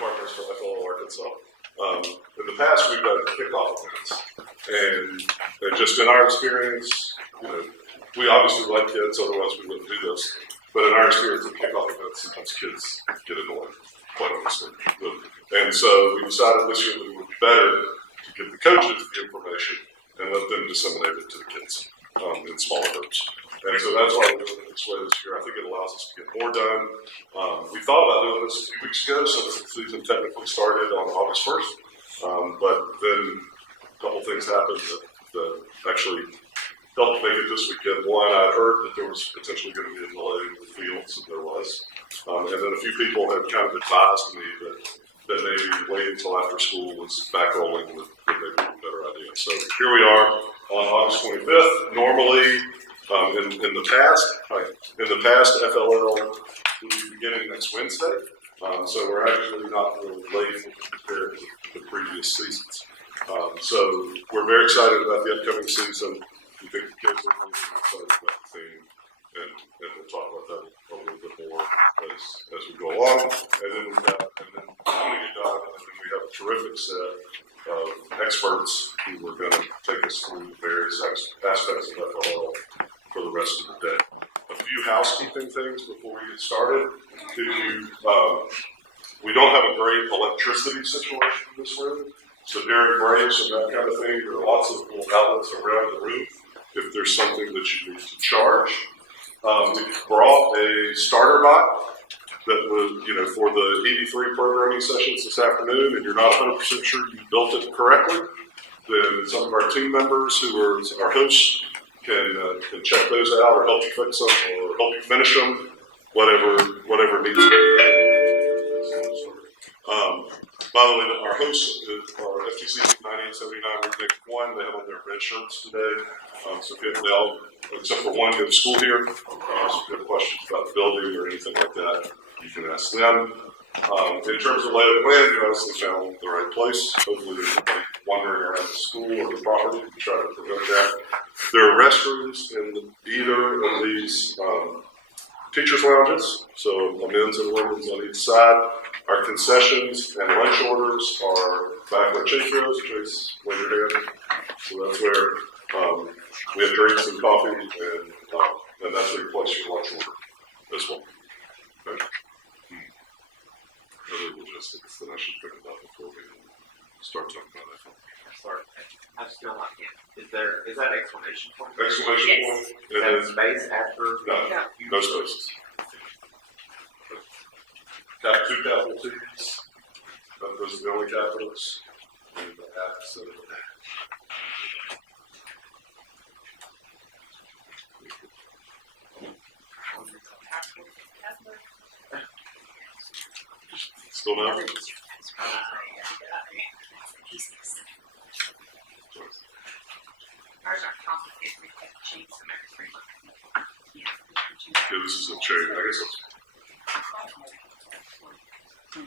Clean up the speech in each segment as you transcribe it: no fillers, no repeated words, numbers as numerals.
co-partners for FLL Arkansas. In the past, we've done kickoff events, and just in our experience, we obviously like kids, otherwise we wouldn't do this. But in our experience at kickoff events, sometimes kids get annoyed, quite honestly. And so we decided this year that it would be better to give the coaches the information and let them disseminate it to the kids in smaller groups. And so that's why we're doing it this way this year. I think it allows us to get more done. We thought about doing this a few weeks ago, so the season technically started on August 1st. But then a couple things happened that actually helped make it this weekend. One, I heard that there was potentially going to be a delay in the fields, and there was. And then a few people had kind of advised me that maybe waiting until after school was back rolling would maybe be a better idea. So here we are on August 25th. Normally, in the past, FLL will be beginning next Wednesday. So we're actually not really late compared to the previous seasons. So we're very excited about the upcoming season. We think the kids are really excited about the theme, and we'll talk about that a little bit more as we go along. And then I'm going to get done, and then we have a terrific set of experts who are going to take us through the various aspects of FLL for the rest of the day. A few housekeeping things before we get started. We don't have a great electricity situation in this room, so during breaks and that kind of thing, there are lots of little outlets around the room if there's something that you need to charge. We brought a starter bot that was, for the ED3 programming sessions this afternoon, and you're not 100% sure you built it correctly, then some of our team members who are our hosts can check those out or help you fix them or help you finish them, whatever needs to be done. By the way, our hosts are FTC 9879 Remake 1. They have on their red shirts today. So if they all, except for one, go to school here. So if you have questions about the building or anything like that, you can ask them. In terms of lay of the land, you obviously found the right place. Hopefully there's nobody wandering around the school or the property to try to prevent that. There are restrooms in either of these teachers' lounges, so a men's and women's on each side. Our concessions and lunch orders are back where Chase goes. Chase, wave your hand. So that's where we have drinks and coffee, and that's where you place your lunch order as well. Okay. Other logistics that I should think about before we start talking about that. Sorry, I'm still not in. Is that exclamation point? Exclamation point. Is that space after? No spaces. Got two capital T's. Those are the only capitals. And the at instead of the Still now? Ours are complicated. We have to change some every 3 months. Yeah, this is a chain. I guess it's. As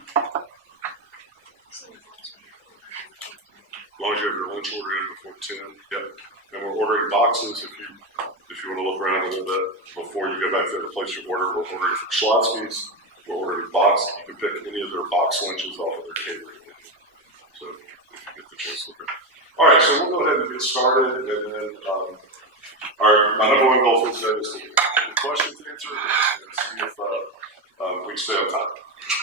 long as you have your lunch order in before 10. Yep. And we're ordering boxes if you want to look around a little bit before you go back there to place your order. We're ordering from Schlotsky's. We're ordering box. You can pick any of their box lunches off of their catering menu. So if you get the chance to look at it. All right, so we'll go ahead and get started, and then my number one goal for today is to get the questions answered and see if we can stay on time.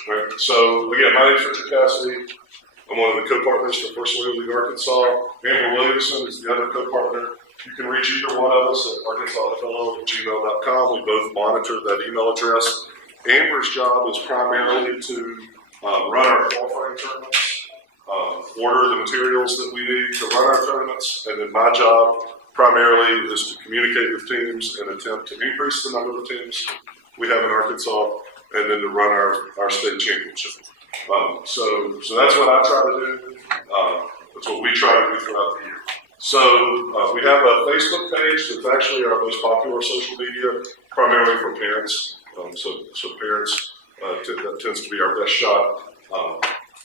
Right. So again, my name is Richard Cassady. I'm one of the co-partners for First League Arkansas. Amber Williamson is the other co-partner. You can reach either one of us at arkansasflo@gmail.com. We both monitor that email address. Amber's job is primarily to run our qualifying tournaments, order the materials that we need to run our tournaments, and then my job primarily is to communicate with teams and attempt to increase the number of teams we have in Arkansas, and then to run our state championship. So that's what I try to do. That's what we try to do throughout the year. So we have a Facebook page that's actually our most popular social media, primarily for parents. So parents, that tends to be our best shot.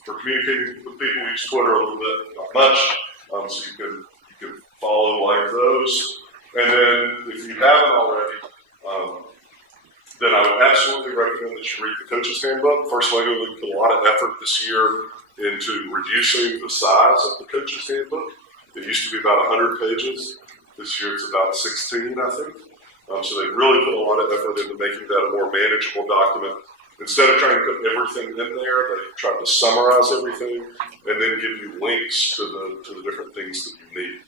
For communicating with people, we use Twitter a little bit, not much. So you can follow, like those. And then if you haven't already, then I would absolutely recommend that you read the coach's handbook. First Lego League put a lot of effort this year into reducing the size of the coach's handbook. It used to be about 100 pages. This year it's about 16, I think. So they really put a lot of effort into making that a more manageable document. Instead of trying to put everything in there, they tried to summarize everything and then give you links to the different things that you need.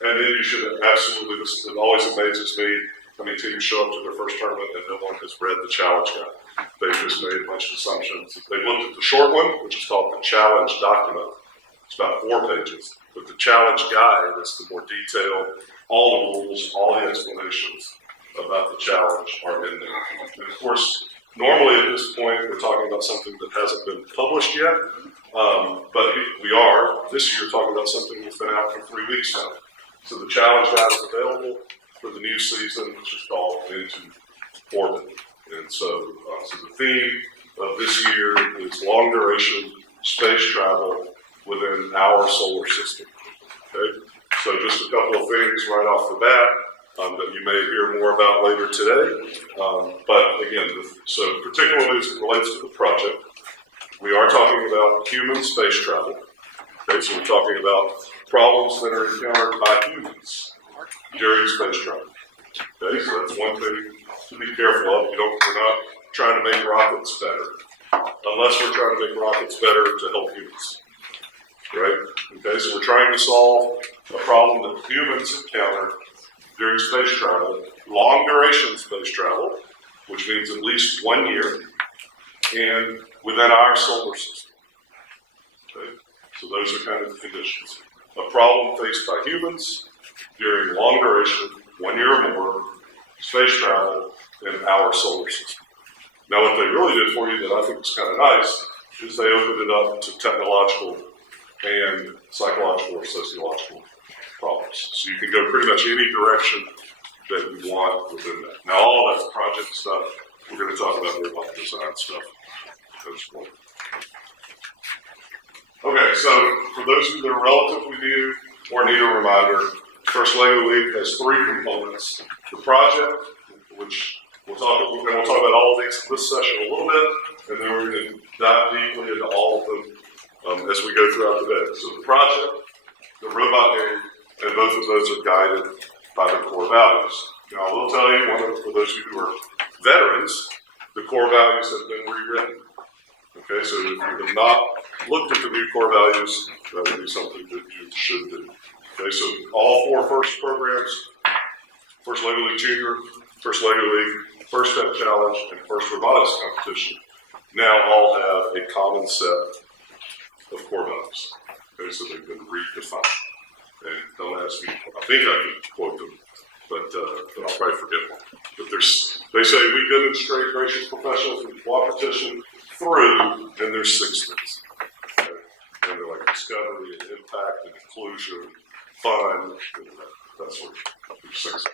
And then you should absolutely, it always amazes me how many teams show up to their first tournament and no one has read the challenge guide. They've just made a bunch of assumptions. They looked at the short one, which is called the challenge document. It's about 4 pages. But the challenge guide is the more detailed, all the rules, all the explanations about the challenge are in there. And of course, normally at this point, we're talking about something that hasn't been published yet, but we are this year talking about something that's been out for 3 weeks now. So the challenge guide is available for the new season, which is called Into Orbit. And so the theme of this year is long duration space travel within our solar system. Okay, so just a couple of things right off the bat. That you may hear more about later today. But again, so particularly as it relates to the project, we are talking about human space travel. Okay, so we're talking about problems that are encountered by humans during space travel. Okay, so that's one thing to be careful of. We're not trying to make rockets better, unless we're trying to make rockets better to help humans. Right? Okay, so we're trying to solve a problem that humans encounter during space travel, long duration space travel, which means at least 1 year, and within our solar system. Okay? So those are kind of the conditions. A problem faced by humans during long duration, 1 year or more, space travel in our solar system. Now what they really did for you that I think is kind of nice is they opened it up to technological and psychological or sociological problems. So you can go pretty much any direction that you want within that. Now all of that's project stuff. We're going to talk about robot design stuff as well. Okay, so for those of you that are relatively new or need a reminder, First Lego League has 3 components. The project, which we're going to talk about all of these in this session a little bit, and then we're going to dive deeply into all of them as we go throughout the day. So the project, the robot game, and both of those are guided by the core values. Now, I will tell you, for those of you who are veterans, the core values have been rewritten. Okay, so if you have not looked at the new core values, that would be something that you should do. Okay, so all 4 first programs, First Lego League Junior, First Lego League, First Step Challenge, and First Robotics Competition now all have a common set of core values. Okay, so they've been redefined. And don't ask me, I think I can quote them, but I'll probably forget one. But they say we demonstrate gracious professionalism and cooperation through, and there's 6 things. Okay? And they're like discovery and impact and inclusion, fun, and that sort of there's 6.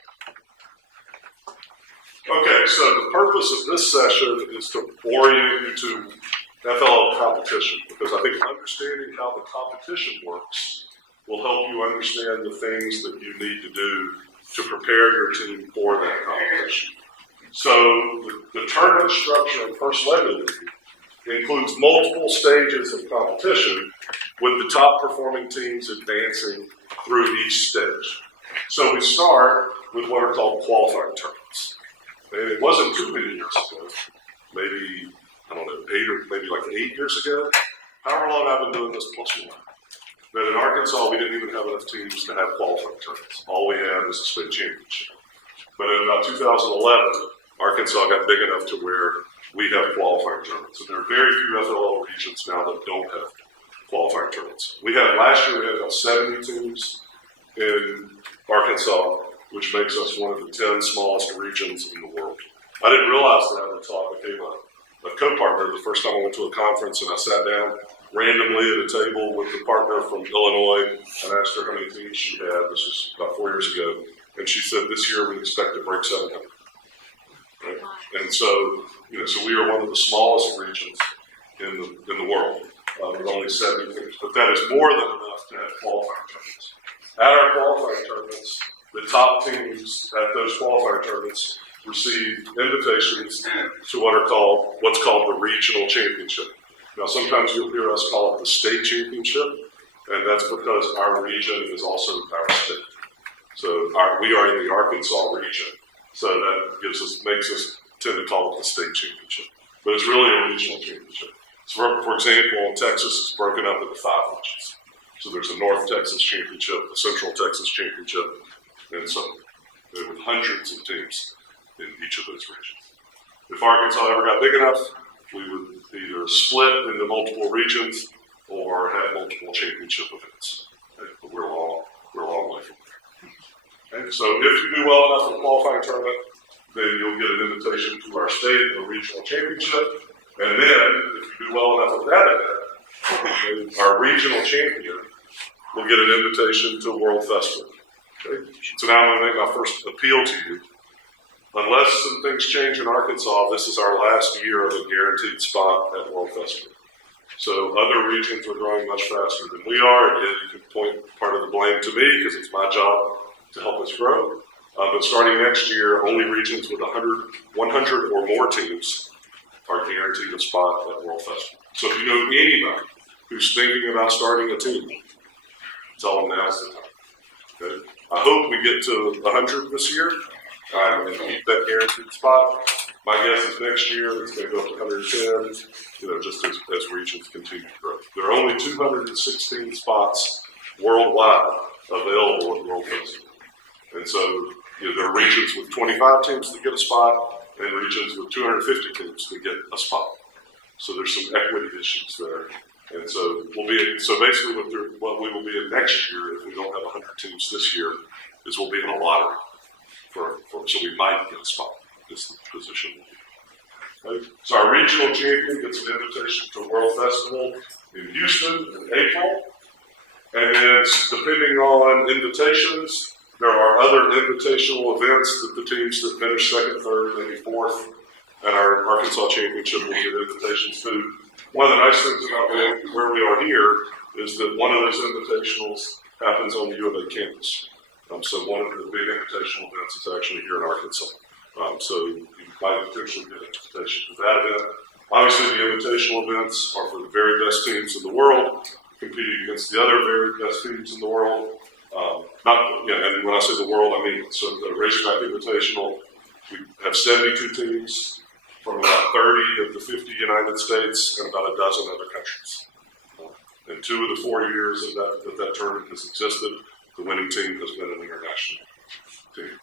Okay, so the purpose of this session is to orient you to FLL competition, because I think understanding how the competition works will help you understand the things that you need to do to prepare your team for that competition. So the tournament structure in First Lego League includes multiple stages of competition with the top performing teams advancing through each stage. So we start with what are called qualifying tournaments. And it wasn't too many years ago, maybe, I don't know, 8 or maybe like 8 years ago, however long I've been doing this plus 1. But in Arkansas, we didn't even have enough teams to have qualifying tournaments. All we had was a state championship. But in about 2011, Arkansas got big enough to where we have qualifying tournaments. And there are very few FLL regions now that don't have qualifying tournaments. Last year we had about 70 teams in Arkansas, which makes us one of the 10 smallest regions in the world. I didn't realize that until I became a co-partner the first time I went to a conference, and I sat down randomly at a table with the partner from Illinois and asked her how many teams she had. This was about 4 years ago. And she said, this year we expect to break 700. Right? And so, so we are one of the smallest regions in the world, with only 70 teams. But that is more than enough to have qualifying tournaments. At our qualifying tournaments, the top teams at those qualifying tournaments receive invitations to what's called the regional championship. Now, sometimes you'll hear us call it the state championship, and that's because our region is also our state. So we are in the Arkansas region, so that makes us tend to call it the state championship. But it's really a regional championship. So for example, Texas is broken up into 5 regions. So there's a North Texas championship, a Central Texas championship, and so there were hundreds of teams in each of those regions. If Arkansas ever got big enough, we would either split into multiple regions or have multiple championship events. Okay? But we're a long way from there. Okay? So if you do well enough in the qualifying tournament, then you'll get an invitation to our state or regional championship. And then, if you do well enough at that event, our regional champion will get an invitation to a World Festival. Okay? So now I'm going to make my first appeal to you. Unless some things change in Arkansas, this is our last year of a guaranteed spot at World Festival. So other regions are growing much faster than we are. Again, you can point part of the blame to me because it's my job to help us grow. But starting next year, only regions with 100 or more teams are guaranteed a spot at World Festival. So if you know anybody who's thinking about starting a team, tell them now's the time. Okay? I hope we get to 100 this year and keep that guaranteed spot. My guess is next year it's going to go up to 110, just as regions continue to grow. There are only 216 spots worldwide available at World Festival. And so there are regions with 25 teams that get a spot and regions with 250 teams that get a spot. So there's some equity issues there. And so basically what we will be in next year, if we don't have 100 teams this year, is we'll be in a lottery. So we might get a spot. This position will be. Okay? So our regional champion gets an invitation to World Festival in Houston in April. And then depending on invitations, there are other invitational events that the teams that finish second, third, maybe fourth, and our Arkansas championship will get invitations to. One of the nice things about where we are here is that one of those invitationals happens on the U of A campus. So one of the big invitational events is actually here in Arkansas. So you might potentially get an invitation to that event. Obviously, the invitational events are for the very best teams in the world, competing against the other very best teams in the world. And when I say the world, I mean, so the Racetrack Invitational, we have 72 teams from about 30 of the 50 United States and about a dozen other countries. In 2 of the 4 years that tournament has existed, the winning team has been an international team.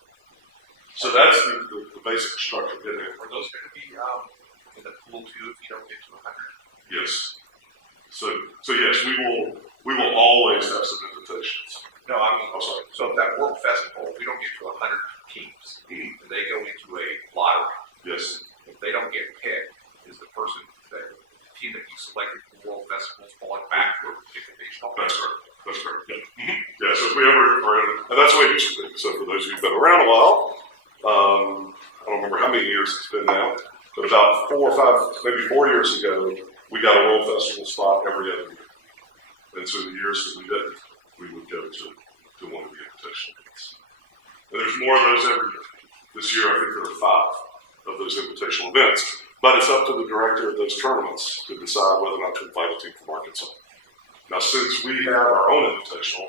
So that's the basic structure. Are those going to be in the pool too if you don't get to 100? Yes. So yes, we will always have some invitations. No, I'm sorry. So if that World Festival, we don't get to 100 teams, and they go into a lottery. Yes. If they don't get picked, is the team that you selected for World Festivals falling back for invitational? That's correct. That's correct. Yeah. Yeah. So if we ever are in, and that's the way it used to be. So for those who've been around a while, I don't remember how many years it's been now, but about 4 or 5, maybe 4 years ago, we got a World Festival spot every other year. And so the years that we didn't, we would go to one of the invitational events. And there's more of those every year. This year, I think there are 5 of those invitational events. But it's up to the director of those tournaments to decide whether or not to invite a team from Arkansas. Now, since we have our own invitational,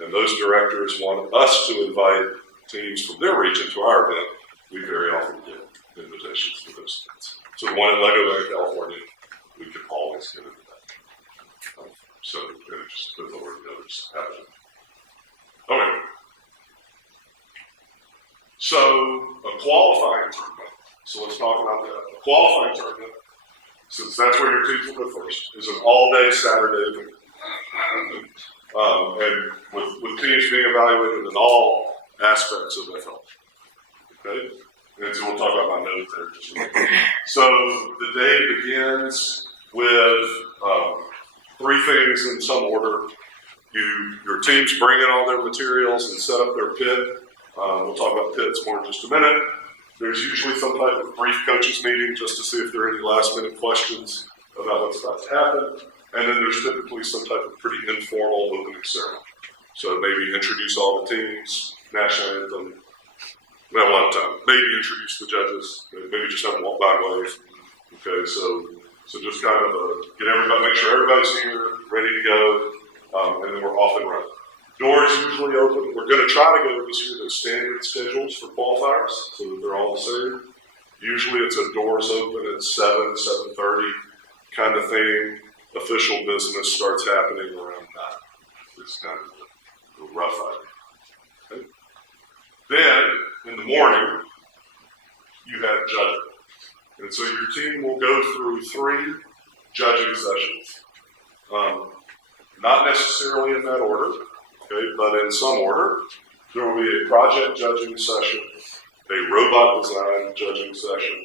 and those directors want us to invite teams from their region to our event, we very often get invitations to those events. So the one in Lego Bay, California, we can always get into that. So it just depends on where the others happen. Okay. So a qualifying tournament. So let's talk about that. A qualifying tournament, since that's where your teams will go first, is an all-day Saturday event. And with teams being evaluated in all aspects of FLL. Okay? And so we'll talk about my note there just a minute. So the day begins with 3 things in some order. Your teams bring in all their materials and set up their pit. We'll talk about pits more in just a minute. There's usually some type of brief coaches meeting just to see if there are any last minute questions about what's about to happen. And then there's typically some type of pretty informal opening ceremony. So maybe introduce all the teams, national anthem, We have a lot of time. Maybe introduce the judges. Maybe just have them walk by ways. Okay, so just kind of get everybody, make sure everybody's here, ready to go, and then we're off and running. Doors usually open. We're going to try to go this year to standard schedules for qualifiers, so that they're all the same. Usually it's a doors open at 7, 7:30 kind of thing. Official business starts happening around 9. It's kind of a rough idea. Okay. Then, in the morning, you have judging. And so your team will go through 3 judging sessions. Not necessarily in that order, okay, but in some order. There will be a project judging session, a robot design judging session,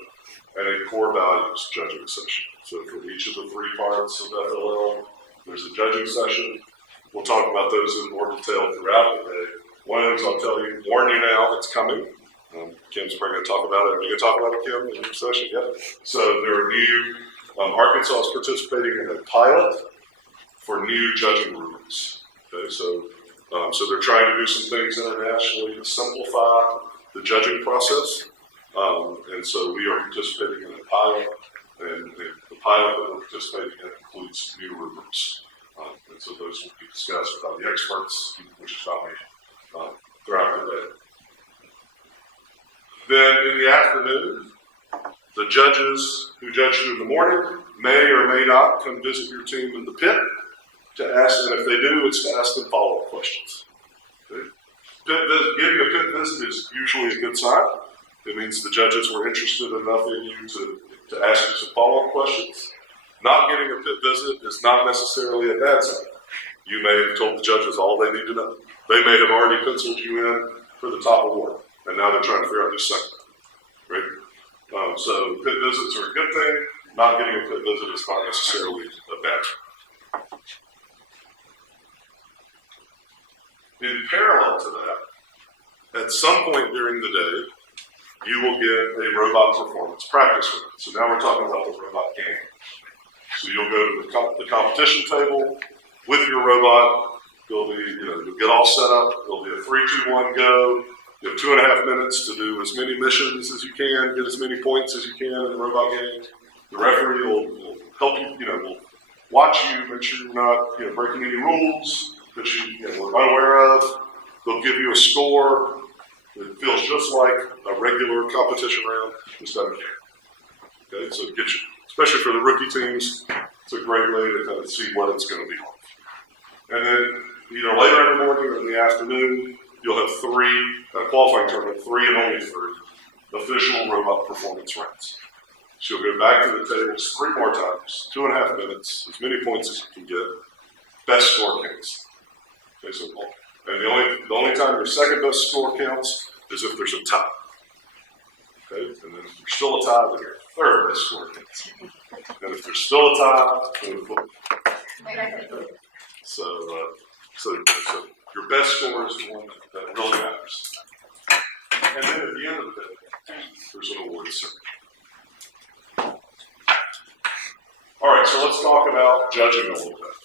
and a core values judging session. So for each of the 3 parts of FLL, there's a judging session. We'll talk about those in more detail throughout the day. One of those I'll tell you, warn you now, it's coming. Kim's probably going to talk about it. Are you going to talk about it, Kim, in your session? Yep. So there are new, Arkansas is participating in a pilot for new judging rubrics. Okay, so they're trying to do some things internationally to simplify the judging process. And so we are participating in a pilot, and the pilot that we're participating in includes new rubrics. And so those will be discussed by the experts, which is not me, throughout the day. Then in the afternoon, the judges who judged you in the morning may or may not come visit your team in the pit to ask, and if they do, it's to ask them follow-up questions. Okay? Getting a pit visit is usually a good sign. It means the judges were interested enough in you to ask you some follow-up questions. Not getting a pit visit is not necessarily a bad sign. You may have told the judges all they need to know. They may have already penciled you in for the top award, and now they're trying to figure out who's second. Right? So pit visits are a good thing. Not getting a pit visit is not necessarily a bad thing. In parallel to that, at some point during the day, you will get a robot performance practice run. So now we're talking about the robot game. So you'll go to the competition table with your robot. You'll get all set up. There'll be a 3, 2, 1, go. You have 2.5 minutes to do as many missions as you can, get as many points as you can in the robot game. The referee will help you, will watch you, make sure you're not, breaking any rules that you were unaware of. They'll give you a score. It feels just like a regular competition round, just out of care. Okay, so it gets you, especially for the rookie teams, it's a great way to kind of see what it's going to be like. And then either later in the morning or in the afternoon, you'll have 3 qualifying tournament, 3 and only 3 official robot performance rounds. So you'll go back to the tables 3 more times, 2.5 minutes, as many points as you can get. Best score counts. Okay, so and the only time your second best score counts is if there's a tie. Okay, and then if there's still a tie, then your third best score counts. And if there's still a tie, then so your best score is the one that really matters. And then at the end of the day, there's an award ceremony. All right, so let's talk about judging a little bit.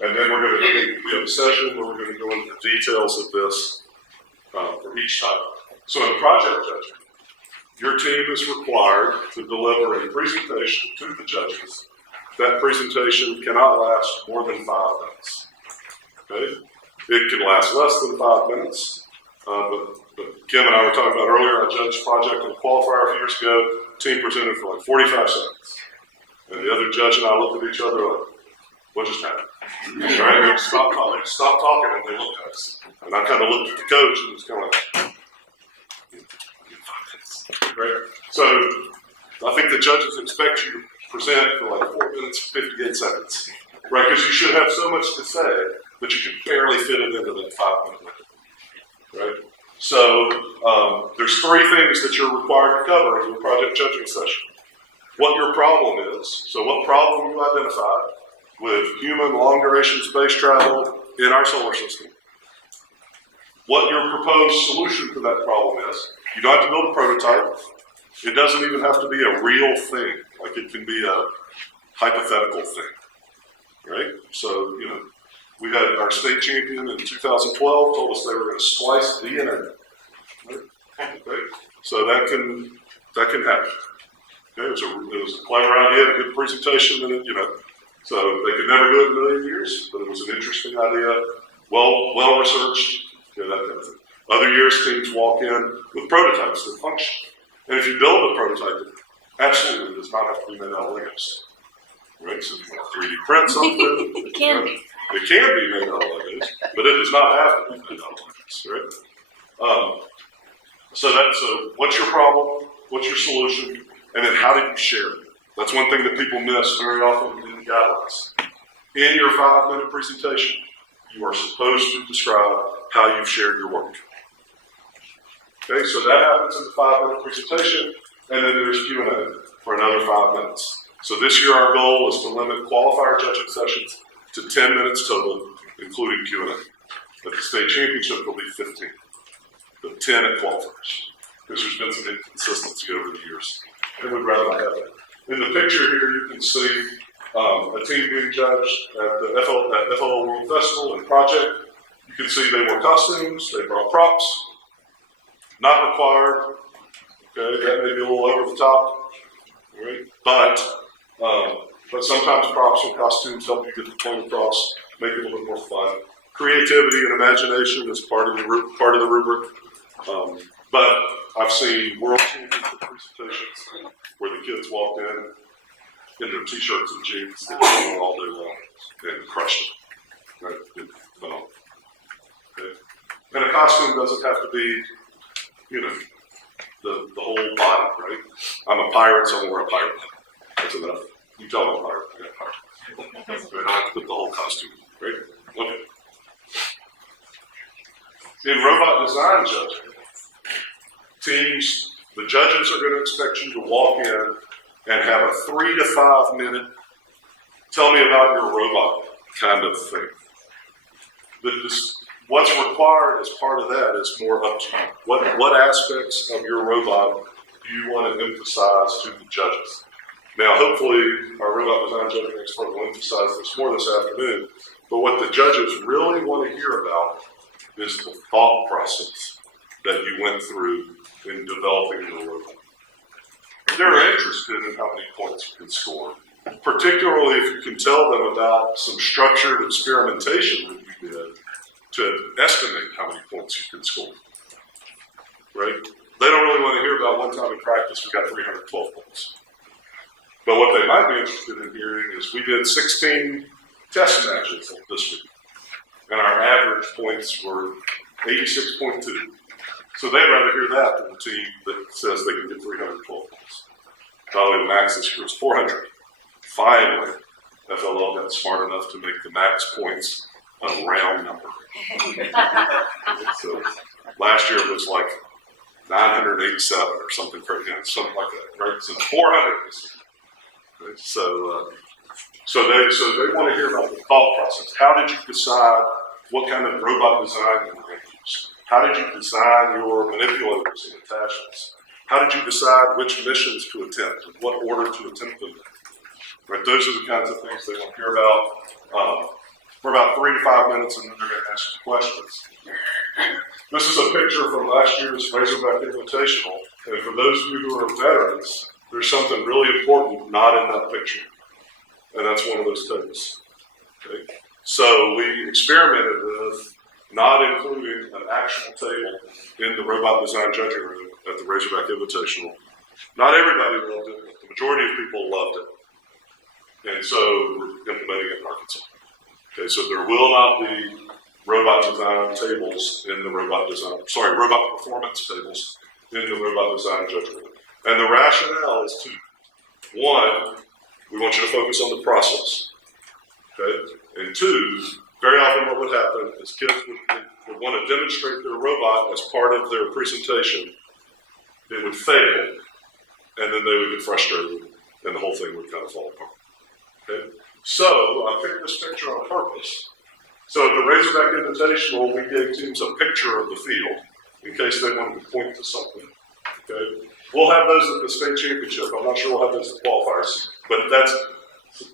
And then we have a session where we're going to go into the details of this for each type. So in project judging, your team is required to deliver a presentation to the judges. That presentation cannot last more than 5 minutes. Okay? It can last less than 5 minutes. But Kim and I were talking about earlier, I judged project and qualifier a few years ago. Team presented for like 45 seconds. And the other judge and I looked at each other like, what just happened? Right? They stopped talking and they looked at us. And I kind of looked at the coach and was kind of like, right? So I think the judges expect you to present for like 4 minutes and 58 seconds. Right? Because you should have so much to say that you can barely fit it into that 5-minute window. Right? So there's 3 things that you're required to cover in your project judging session. What your problem is, so what problem you identified with human long-duration space travel in our solar system. What your proposed solution to that problem is. You don't have to build a prototype. It doesn't even have to be a real thing. Like it can be a hypothetical thing. Right? So, we had our state champion in 2012 told us they were going to splice DNA. Right? Okay? So that can happen. Okay? It was a clever idea, a good presentation, and so they could never do it in a million years, but it was an interesting idea, well researched, that kind of thing. Other years, teams walk in with prototypes that function. And if you build a prototype, it absolutely does not have to be made out of Legos. Right? So if you want to 3D print something, It can be. It can be made out of Legos, but it does not have to be made out of Legos, right? So what's your problem? What's your solution? And then how do you share it? That's one thing that people miss very often in the guidelines. In your 5-minute presentation, you are supposed to describe how you've shared your work. Okay, so that happens in the 5-minute presentation, and then there's Q&A for another 5 minutes. So this year our goal is to limit qualifier judging sessions to 10 minutes total, including Q&A. At the state championship, there'll be 15, but 10 at qualifiers, because there's been some inconsistency over the years, and we'd rather not have that. In the picture here, you can see a team being judged at the FLL World Festival and Project. You can see they wore costumes, they brought props, not required. Okay, that may be a little over the top, right? But sometimes props and costumes help you get the point across, make it a little bit more fun. Creativity and imagination is part of the rubric. But I've seen world championship presentations where the kids walked in their t-shirts and jeans and they were all day long and crushed it. Right? Okay. And a costume doesn't have to be, the whole body, right? I'm a pirate, so I'm gonna wear a pirate. That's enough. You tell me I'm a pirate, I'm a pirate. I don't have to put the whole costume, right? Okay. In robot design judging, teams, the judges are going to expect you to walk in and have a 3 to 5 minute, tell me about your robot kind of thing. What's required as part of that is more up to you. What aspects of your robot do you want to emphasize to the judges? Now, hopefully, our robot design judging expert will emphasize this more this afternoon, but what the judges really want to hear about is the thought process that you went through in developing your robot. They're interested in how many points you can score, particularly if you can tell them about some structured experimentation that you did to estimate how many points you can score. Right? They don't really want to hear about one time in practice we got 312 points. But what they might be interested in hearing is we did 16 test matches this week, and our average points were 86.2. So they'd rather hear that than the team that says they can get 312 points. By the way, the max this year was 400. Finally, FLL got smart enough to make the max points a round number. So last year it was like 987 or something crazy, something like that, right? So 400 this year. Right? So they want to hear about the thought process. How did you decide what kind of robot design you were going to use? How did you design your manipulators and attachments? How did you decide which missions to attempt and what order to attempt them in? Right? Those are the kinds of things they want to hear about for about 3 to 5 minutes, and then they're going to ask you questions. This is a picture from last year's Razorback Invitational, and for those of you who are veterans, there's something really important not in that picture, and that's one of those tables. Okay? So we experimented with not including an actual table in the robot design judging room at the Razorback Invitational. Not everybody loved it, but the majority of people loved it. And so we're implementing it in Arkansas. Okay, so there will not be robot design tables in the robot performance tables in the robot design judging room. And the rationale is two. One, we want you to focus on the process. Okay? And two, very often what would happen is kids would want to demonstrate their robot as part of their presentation. It would fail, and then they would get frustrated, and the whole thing would kind of fall apart. Okay? So I picked this picture on purpose. So at the Razorback Invitational, we gave teams a picture of the field in case they wanted to point to something. Okay? We'll have those at the state championship. I'm not sure we'll have those at qualifiers, but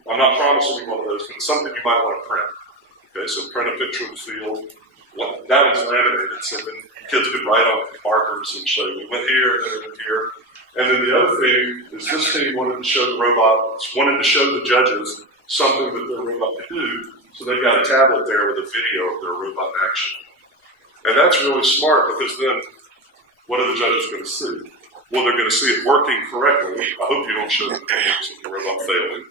I'm not promising you one of those, but it's something you might want to print. Okay, so print a picture of the field. That was laminated, so then kids could write on markers and show we went here and then we went here. And then the other thing is this team wanted to show the judges something that their robot could do. So they've got a tablet there with a video of their robot in action. And that's really smart because then what are the judges going to see? Well, they're going to see it working correctly. I hope you don't show the games of the robot failing.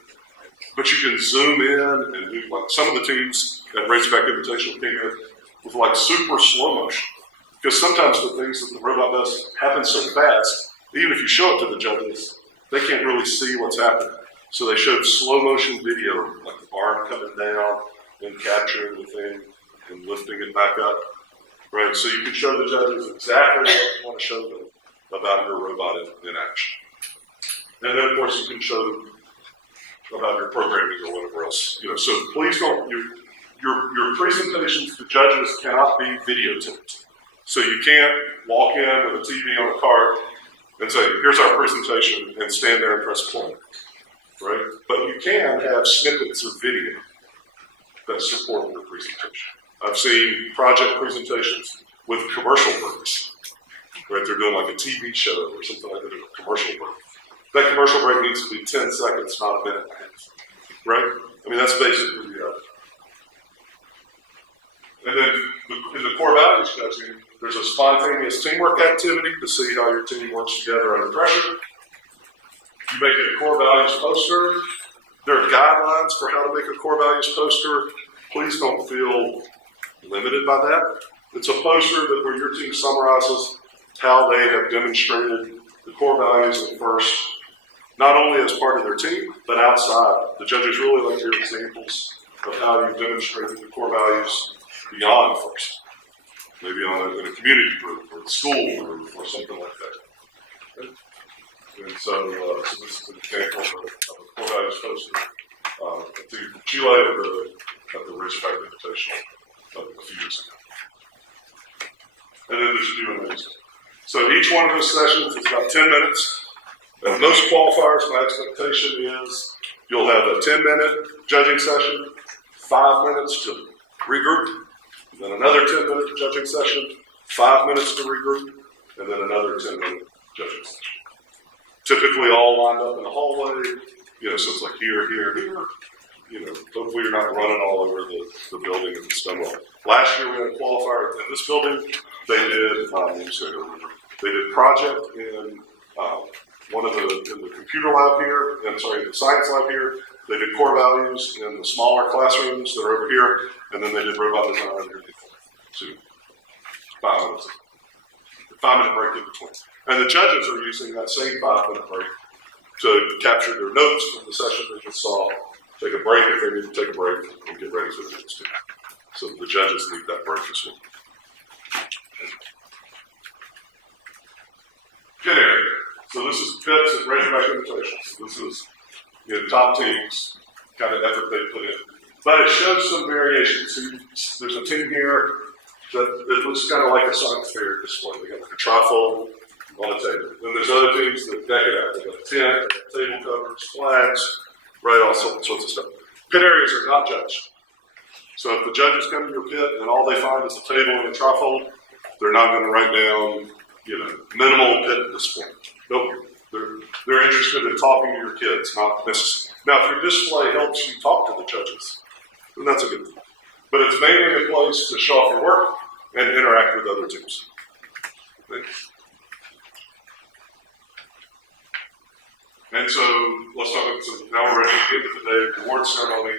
But you can zoom in and do like some of the teams at Raceback Invitational came in with like super slow motion. Because sometimes the things that the robot does happen so fast, even if you show it to the judges, they can't really see what's happening. So they showed slow motion video, like the arm coming down and capturing the thing and lifting it back up. Right? So you can show the judges exactly what you want to show them about your robot in action. And then of course you can show them about your programming or whatever else. So please don't, your presentations to judges cannot be videotaped. So you can't walk in with a TV on a cart and say, here's our presentation, and stand there and press play, right? But you can have snippets of video that support your presentation. I've seen project presentations with commercial breaks, right? They're doing like a TV show or something like that, a commercial break. That commercial break needs to be 10 seconds, not a minute and a half, right? I mean, that's basically the other. And then in the core values judging, there's a spontaneous teamwork activity to see how your team works together under pressure. You make it a core values poster. There are guidelines for how to make a core values poster. Please don't feel limited by that. It's a poster that where your team summarizes how they have demonstrated the core values at first, not only as part of their team, but outside. The judges really like your examples of how you've demonstrated the core values beyond first. Maybe in a community group or a school group or something like that. Right? And so this is an example of a core values poster to Chile at the Raceback Invitational a few years ago. And then there's Q&As. So each one of those sessions is about 10 minutes. And most qualifiers, my expectation is you'll have a 10-minute judging session, 5 minutes to regroup, and then another 10-minute judging session, 5 minutes to regroup, and then another 10-minute judging session. Typically all lined up in the hallway, so it's like here, here, here. Hopefully you're not running all over the building and the stonewall. Last year we had a qualifier in this building. They did, project in in the computer lab here, the science lab here. They did core values in the smaller classrooms that are over here, and then they did robot design here. So 5 minutes. 5-minute break in between. And the judges are using that same 5-minute break to capture their notes from the session they just saw, take a break if they need to take a break, and get ready for the next team. So the judges need that break as well. Pit area. So this is pits and Razorback Invitations. This is top teams, kind of effort they put in. But it shows some variation. See, there's a team here that it looks kind of like a science fair display. They got like a trifold on a table. Then there's other teams that deck it out. They got a tent, they got table covers, flags, right, all sorts of stuff. Pit areas are not judged. So if the judges come to your pit and all they find is a table and a trifold, they're not going to write down, minimal pit display. Nope. They're interested in talking to your kids, not necessarily. Now, if your display helps you talk to the judges, then that's a good thing. But it's mainly a place to show off your work and interact with other teams. Thanks. And so let's talk about, so now we're ready to get to the day of the award ceremony.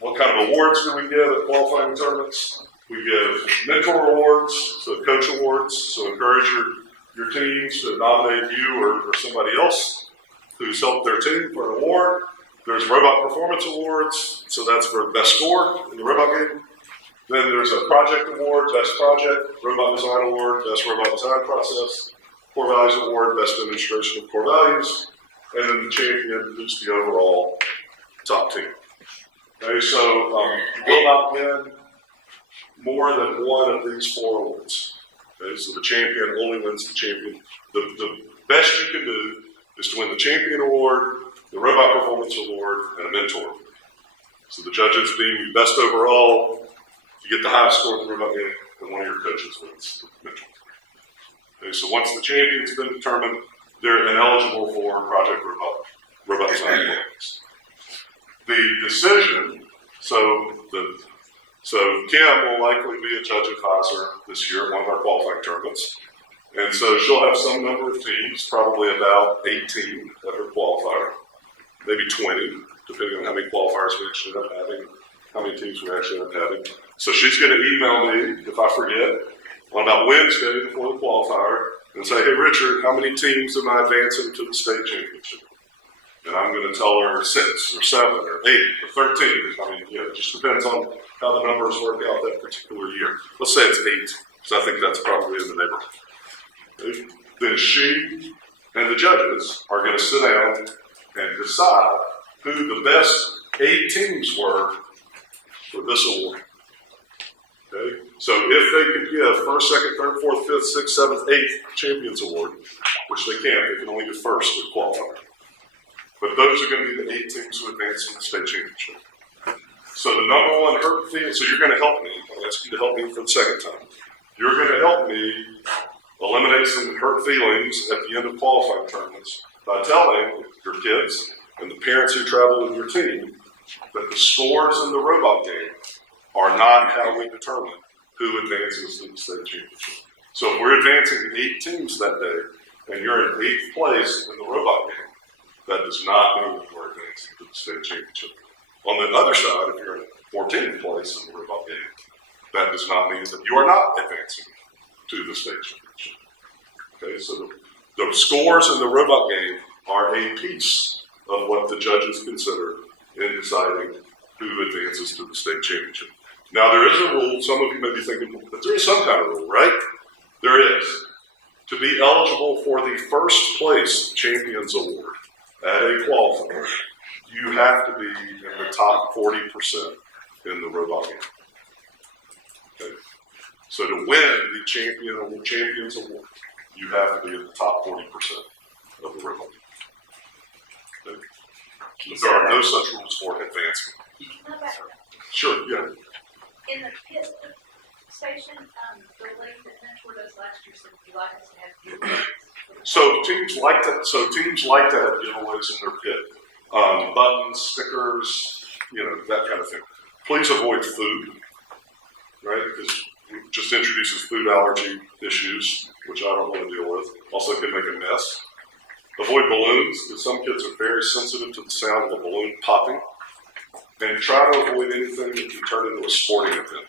What kind of awards do we give at qualifying tournaments? We give mentor awards, so coach awards, so encourage your teams to nominate you or somebody else who's helped their team for an award. There's robot performance awards, so that's for best score in the robot game. Then there's a project award, best project, robot design award, best robot design process, core values award, best demonstration of core values, and then the champion is the overall top team. Okay, so you will not win more than one of these 4 awards. Okay, so the champion only wins the champion. The best you can do is to win the champion award, the robot performance award, and a mentor award. So the judges deem you best overall, you get the highest score in the robot game, and one of your coaches wins Mitchell. Okay, so once the champion's been determined, they're ineligible for Project Robust Athletics. The decision, so Kim will likely be a judge advisor this year at one of our qualifying tournaments. And so she'll have some number of teams, probably about 18 at her qualifier, maybe 20, depending on how many qualifiers we actually end up having, how many teams we actually end up having. So she's going to email me, if I forget, on about Wednesday before the qualifier, and say, hey, Richard, how many teams am I advancing to the state championship? And I'm going to tell her 6 or 7 or 8 or 13. I mean, it just depends on how the numbers work out that particular year. Let's say it's 8, because I think that's probably in the neighborhood. Then she and the judges are going to sit down and decide who the best 8 teams were for this award. Okay? So if they could give first, second, third, fourth, fifth, sixth, seventh, eighth champions award, which they can only do first with qualifying. But those are going to be the 8 teams who advance in the state championship. So the number one hurt feeling, so you're going to help me. I'll ask you to help me for the second time. You're going to help me eliminate some hurt feelings at the end of qualifying tournaments by telling your kids and the parents who travel with your team that the scores in the robot game are not how we determine who advances to the state championship. So if we're advancing 8 teams that day and you're in 8th place in the robot game, that does not mean you're advancing to the state championship. On the other side, if you're in 14th place in the robot game, that does not mean that you are not advancing to the state championship. Okay, so the scores in the robot game are a piece of what the judges consider in deciding who advances to the state championship. Now, there is a rule. Some of you may be thinking, but there is some kind of rule, right? There is. To be eligible for the first place Champions Award at a qualifier, you have to be in the top 40% in the robot game. Okay. So to win the Champions Award, you have to be in the top 40% of the robot game. Okay. There are no such rules for advancement. How about Sure, yeah. in the pit station, the lady that mentored us last year said, "Would you like us to have giveaways?" So teams like to have giveaways in their pit. Buttons, stickers, that kind of thing. Please avoid food, right? Because it just introduces food allergy issues, which I don't want to deal with. Also can make a mess. Avoid balloons, because some kids are very sensitive to the sound of a balloon popping. And try to avoid anything that can turn into a sporting event,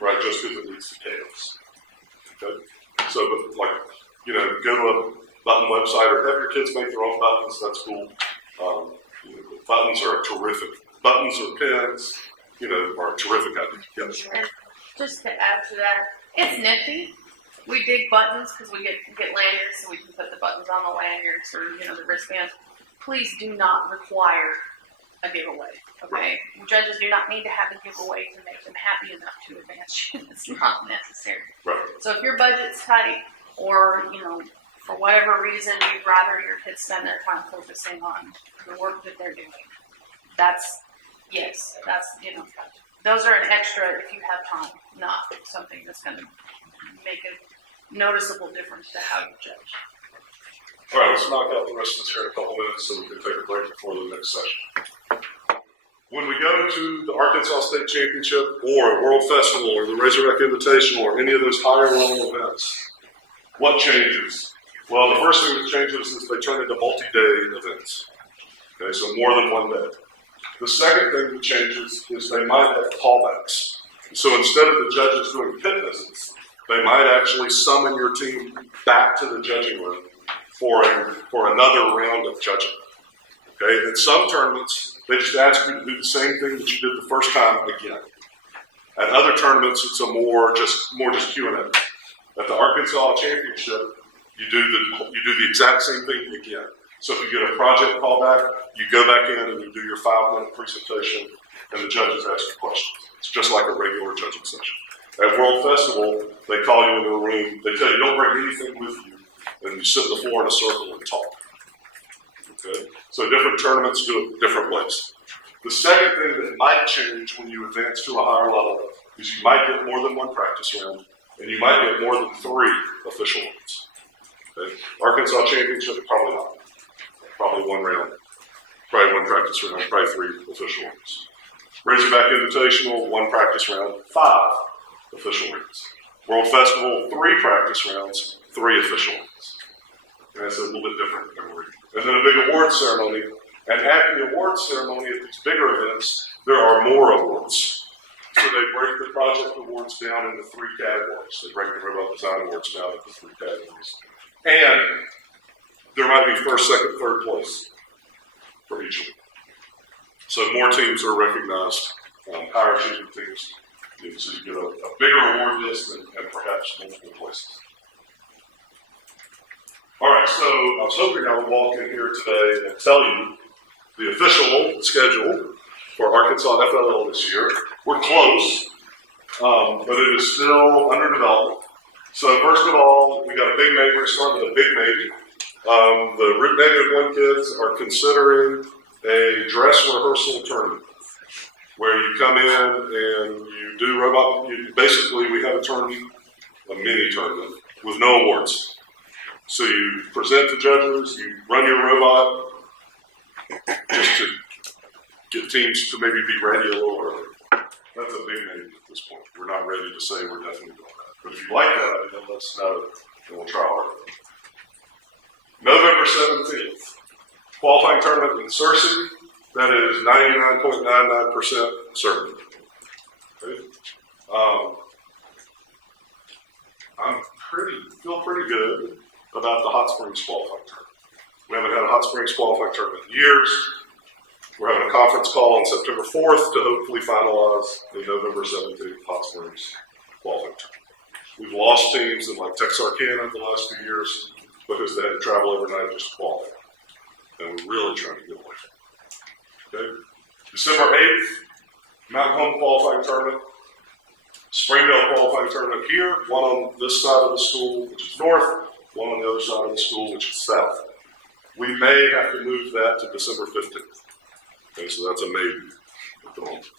right? Just because it leads to chaos. Okay? So, go to a button website or have your kids make their own buttons. That's cool. Buttons are terrific. Buttons or pins, are a terrific idea. Yes. And just to add to that, it's nifty. We dig buttons because we get lanyards, so we can put the buttons on the lanyards or the wristbands. Please do not require a giveaway. Okay, judges do not need to have a giveaway to make them happy enough to advance you. It's not necessary. Right. So if your budget's tight, or for whatever reason you'd rather your kids spend their time focusing on the work that they're doing, that's those are an extra if you have time, not something that's going to make a noticeable difference to how you judge. All right, let's knock out the rest of this here in a couple minutes so we can take a break before the next session. When we go to the Arkansas State Championship or a World Festival or the Razorback Invitational or any of those higher level events, what changes? Well, the first thing that changes is they turn into multi-day events. Okay, so more than one day. The second thing that changes is they might have callbacks. So instead of the judges doing pit visits, they might actually summon your team back to the judging room for another round of judging. Okay, in some tournaments, they just ask you to do the same thing that you did the first time again. At other tournaments, it's more just Q&A. At the Arkansas Championship, you do the exact same thing again. So if you get a project callback, you go back in and you do your 5-minute presentation, and the judges ask you questions. It's just like a regular judging session. At World Festival, they call you into a room. They tell you don't bring anything with you, and you sit on the floor in a circle and talk. Okay? So different tournaments do it different ways. The second thing that might change when you advance to a higher level is you might get more than one practice round, and you might get more than 3 official ones. Okay? Arkansas Championship, probably not. Probably 1 round, probably 1 practice round, probably 3 official ones. Razorback Invitational, 1 practice round, 5 official rounds. World Festival, 3 practice rounds, 3 official ones. And it's a little bit different every week. And then a big awards ceremony. And at the awards ceremony at these bigger events, there are more awards. So they break the project awards down into 3 categories. They break the Robot Design Awards down into 3 categories. And there might be first, second, third place for each of them. So more teams are recognized, higher achievement teams. So you get a bigger award list and perhaps multiple places. All right, so I was hoping I would walk in here today and tell you the official schedule for Arkansas FLL this year. We're close, but it is still under development. So first of all, we got a big maybe. We're starting with a big maybe. The Root Negative 1 kids are considering a dress rehearsal tournament where you come in and you do robot. Basically, we have a tournament, a mini tournament with no awards. So you present to judges, you run your robot just to get teams to maybe be ready a little early. That's a big maybe at this point. We're not ready to say we're definitely doing that. But if you like that, then let us know and we'll try harder. November 17th, qualifying tournament in Searcy. That is 99.99% certain. Okay. Feel pretty good about the Hot Springs qualifying tournament. We haven't had a Hot Springs qualifying tournament in years. We're having a conference call on September 4th to hopefully finalize the November 17th Hot Springs qualifying tournament. We've lost teams in like Texarkana the last 2 years because they had to travel overnight just to qualify. And we're really trying to get away from it. Okay? December 8th, Mountain Home qualifying tournament. Springdale qualifying tournament here, one on this side of the school, which is north, one on the other side of the school, which is south. We may have to move that to December 15th. Okay, so that's a maybe at the moment.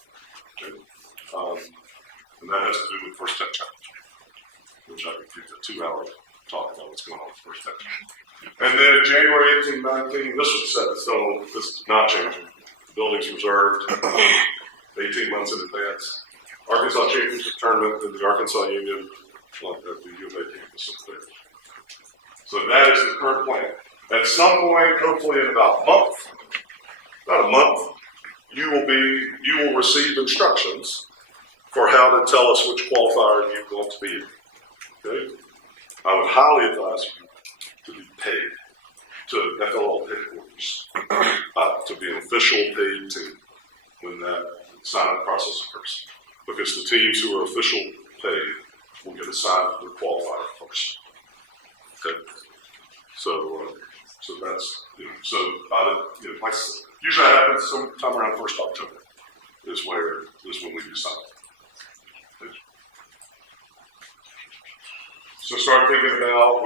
Okay? And that has to do with First Tech Challenge, which I could give a 2-hour talk about what's going on with First Tech Challenge. And then January 18, 19, this was set in stone. This is not changing. The building's reserved 18 months in advance. Arkansas Championship Tournament in the Arkansas Union at the U of A campus up there. So that is the current plan. At some point, hopefully in about a month, you will receive instructions for how to tell us which qualifier you want to be in. Okay? I would highly advise you to be paid to FLL headquarters to be an official paid team when that sign-up process occurs. Because the teams who are official paid will get assigned to their qualifier first. Okay? So that's, like, usually that happens sometime around 1st October is when we do sign up. Okay? So start thinking about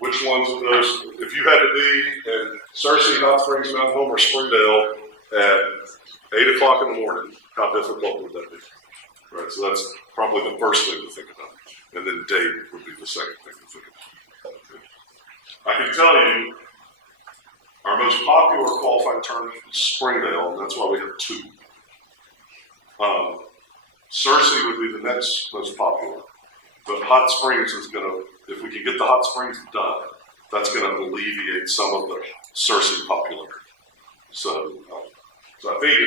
which ones of those, if you had to be in Searcy, Hot Springs, Mountain Home, or Springdale at 8 o'clock in the morning, how difficult would that be? Right, so that's probably the first thing to think about. And then date would be the second thing to think about. Okay. I can tell you, our most popular qualifying tournament is Springdale, and that's why we have 2. Searcy would be the next most popular. But Hot Springs is going to, if we can get the Hot Springs done, that's going to alleviate some of the Searcy popularity. So I think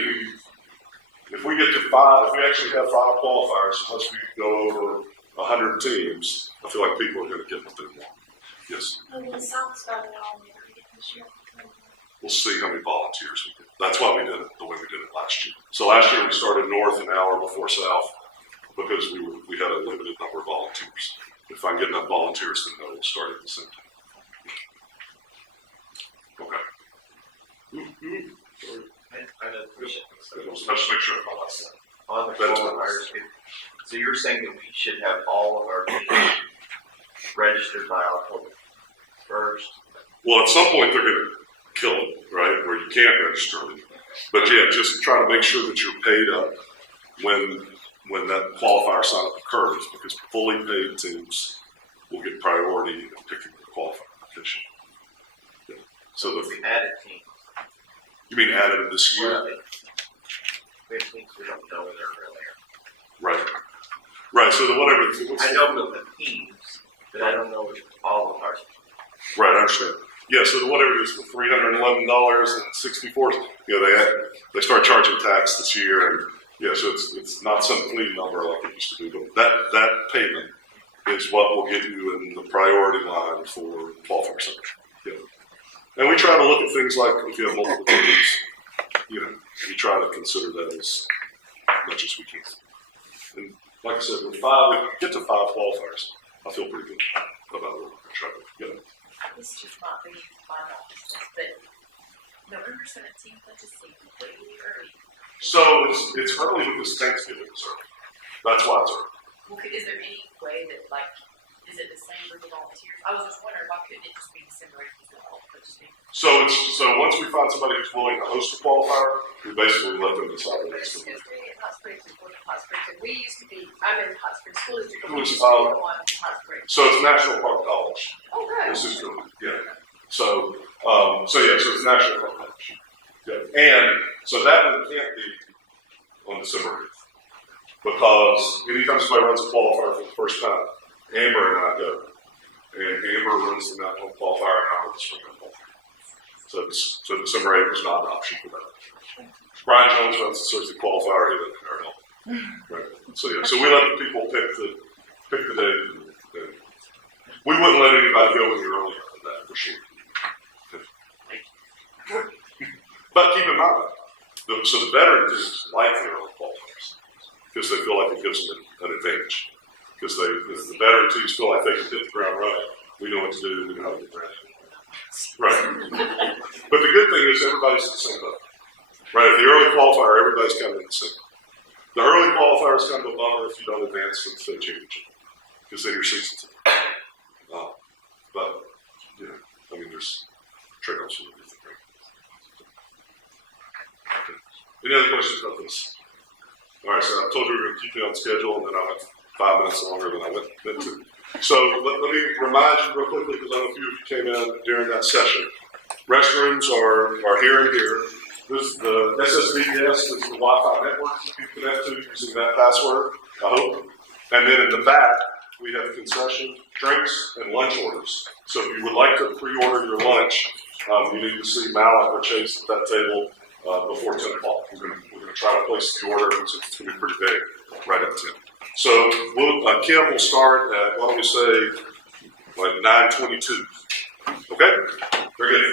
if we get to 5, if we actually have 5 qualifiers, unless we go over 100 teams, I feel like people are going to get what they want. Yes? The South started all this year. We'll see how many volunteers we get. That's why we did it the way we did it last year. So last year we started north an hour before south because we had a limited number of volunteers. If I can get enough volunteers, then we'll start at the same time. Okay. Sorry. I have a question. Let's make sure I follow that. On the qualifiers, so you're saying that we should have all of our teams registered by October 1st? Well, at some point they're going to kill it, right? Where you can't register them. But yeah, just try to make sure that you're paid up when that qualifier sign up occurs, because fully paid teams will get priority in picking the qualifier position. Yeah. So We added teams. you mean added this year? We have teams we don't know they're really. Right. Right. So the whatever. I know the teams, but I don't know all of ours. Right. I understand. Yeah. So the whatever it is, the $311.64. You know, they start charging tax this year, and yeah, so it's not some clean number like it used to be, but that payment is what will get you in the priority line for qualifier selection. Yeah. And we try to look at things like if you have multiple teams, you know, we try to consider that as much as we can. And like I said, if we get to 5 qualifiers, I feel pretty good about what we're trying to get. This just might be my office, but November 17th, that just seems completely early. So it's early because Thanksgiving is early. That's why it's early. Well, is there any way that, like, is it the same group of volunteers? I was just wondering, why couldn't it just be December 8th as well? But just be, So once we find somebody who's willing to host a qualifier, we basically let them decide what it's It's going to just me in Hot Springs and Fort Hot Springs, and we used to be, I'm in Hot Springs School District, and we Who's, used to be the one in Hot Springs. So it's National Park College. Oh, good. This is good. Yeah. So it's National Park College. Yeah. And so that one can't be on December 8th. Because anytime somebody runs a qualifier for the first time, Amber and I go. And Amber runs the national qualifier and I run the spring qualifier. So December 8th is not an option for that. Brian Jones runs the Thursday qualifier, he doesn't care at all. Right. So yeah, so we let the people pick the day. We wouldn't let anybody go any earlier than that for sure. But keep in mind, the veteran teams like the early qualifiers because they feel like it gives them an advantage. Because the veteran teams feel like they can hit the ground running. We know what to do. We know how to get ready. Right. But the good thing is everybody's in the same boat. Right. If the early qualifier, everybody's kind of in the same boat. The early qualifier is kind of a bummer if you don't advance to the state championship because then your season's up. But you know, I mean, there's trade-offs with everything. Right? Okay. Any other questions about this? All right, so I told you we were going to keep you on schedule, and then I went 5 minutes longer than I meant to. So let me remind you real quickly, because I know a few of you came in during that session. Restrooms are here and here. This the SSD guest is the Wi-Fi network you can connect to using that password, I hope. And then in the back, we have concession, drinks, and lunch orders. So if you would like to pre-order your lunch, you need to see Malik or Chase at that table before 10 o'clock. We're going to try to place the order, since it's going to be pretty big, right at 10. So Kim will start at, why don't we say, like 9:22. Okay? Very good.